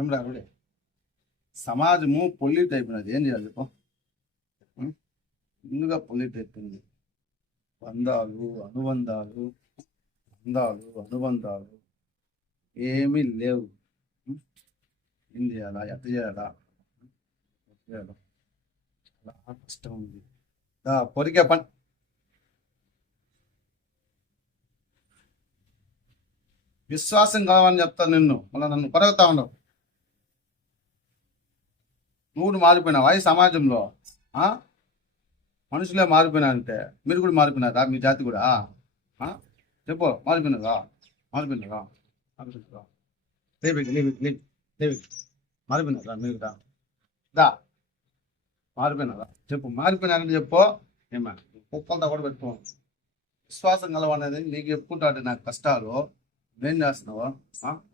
ఏం రాబడే సమాజము పొల్యూట్ అయిపోయినది. ఏం చేయాలి చెప్పు? ముందుగా పొల్యూట్ అయిపోయింది. బంధాలు అనుబంధాలు ఏమీ లేవు. ఏం చేయాలా? ఎట్ట చేయాలా? చాలా కష్టం ఉంది. పొరికే పని విశ్వాసం కావాలని చెప్తాను నిన్ను. మళ్ళీ నన్ను కొరగతా ఉండవు. నువ్వు మారిపోయినావా ఈ సమాజంలో? మనుషులే మారిపోయినారంటే మీరు కూడా మారిపోయినారా? మీ జాతి కూడా చెప్పు. మారిపోయినారా? మారిపోయినారా మీరు? మారిపోయినారా? చెప్పు. మారిపోయినారని చెప్పు. ఏమా కుక్కలతో కూడా పెట్టుకో. విశ్వాసం కలవనేది నీకు చెప్పుకుంటాడు. నాకు కష్టాలు నువ్వేం చేస్తున్నావా?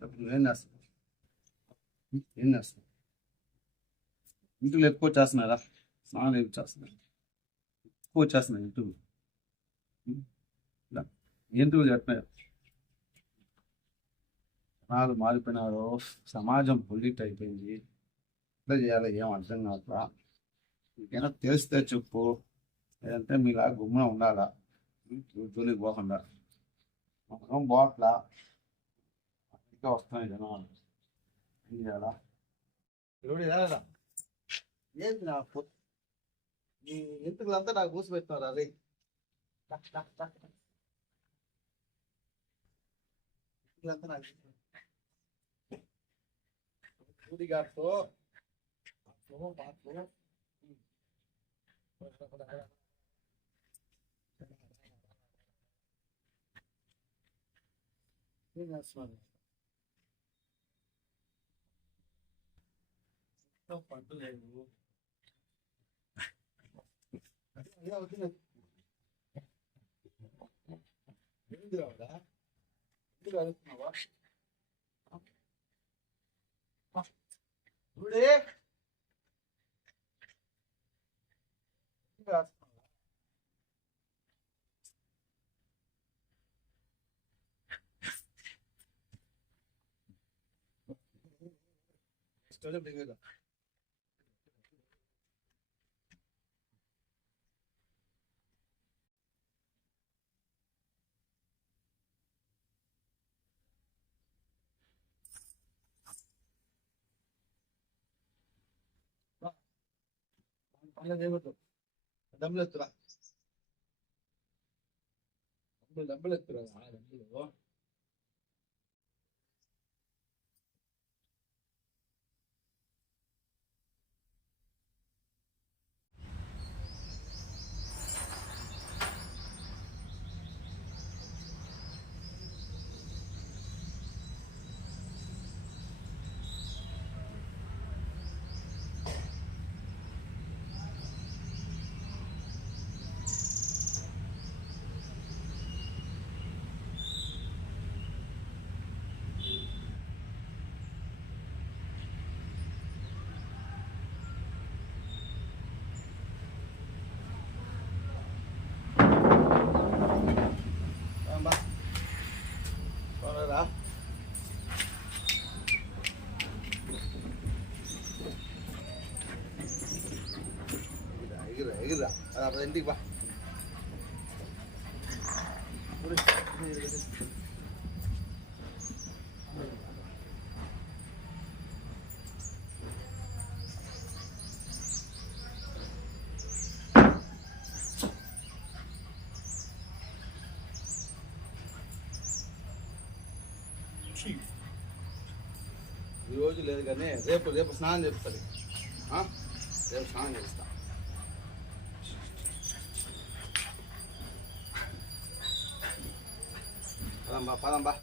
చెప్పు. నువ్వేం చేస్తున్నావు? ఇంటిలో ఎక్కువ చేస్తున్నారా? స్నానం ఎక్కువ చేస్తున్నారు. ఎక్కువ వచ్చేస్తున్నాయి ఇంటికి. ఎందుకు చెప్పినారు? జనాలు మారిపోయినారు. సమాజం పొల్యూట్ అయిపోయింది. ఎట్లా చేయాలో ఏం అర్థం కాక. ఇంకైనా తెలిస్తే చెప్పు. లేదంటే మీలా గుమ్మ ఉండాలా? జోలికి పోకుండా. మనం బాట్లా ఇంకా వస్తున్నాయి జనాలు. ఏం చేయాలా? ఏంటి నా నీ ఎంతుకులంతా నాకు పూసి పెట్టినారు. అదే ఎంతుకులంతా నాకు గారితో ఏం చేస్తున్నారు? పంట లేదు. ఏంది రావడా? ఎందుకు అడుగుతున్నావా? చూడే డబ్బులు ఎత్తురా. డబ్బులు ఎత్తురా. డబ్బులు ఎగిరా ఇంటికి బా. ఈరోజు లేదు కానీ రేపు స్నానం చేస్తుంది. రేపు స్నానం చేస్తా. పదంబా.